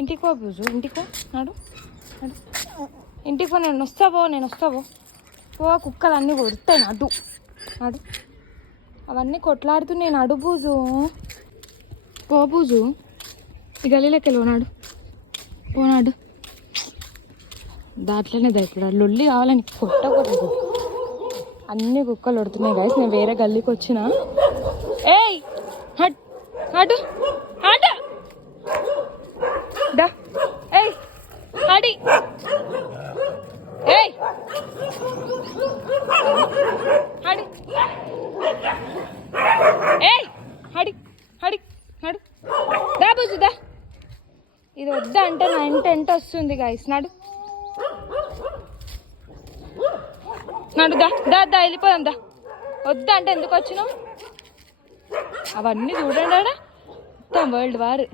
ఇంటికి పో బుజు, ఇంటికి పో. నాడు నాడు ఇంటికి పో. నేను వస్తావో పో. కుక్కలు అన్నీ కొడతాయి. నడు నడు. అవన్నీ కొట్లాడుతున్నాయి. నడు బూజు. పో బూజు. ఈ గల్లీలోకి వెళ్ళి నాడు. పోనాడు. దాంట్లోనే ఇప్పుడు లొల్లి కావాలని కొట్టకూడదు. అన్ని కుక్కలు కొడుతున్నాయి గైస్. నేను వేరే గల్లీకి వచ్చిన. ఏయ్ హట్ హట్ హట్ దా. ఏయ్ హడి. ఏయ్ హడి. ఏయ్ హడి హడి హడు. దా బుజు దా. ఇది వద్దా అంటే నా ఇంట వస్తుంది గైస్. నడు నడు. దా దా దా వెళ్ళిపోదాం. దా. వద్దా అంటే ఎందుకు వచ్చినావు? అవన్నీ చూడండి. మొత్తం వరల్డ్ వార్.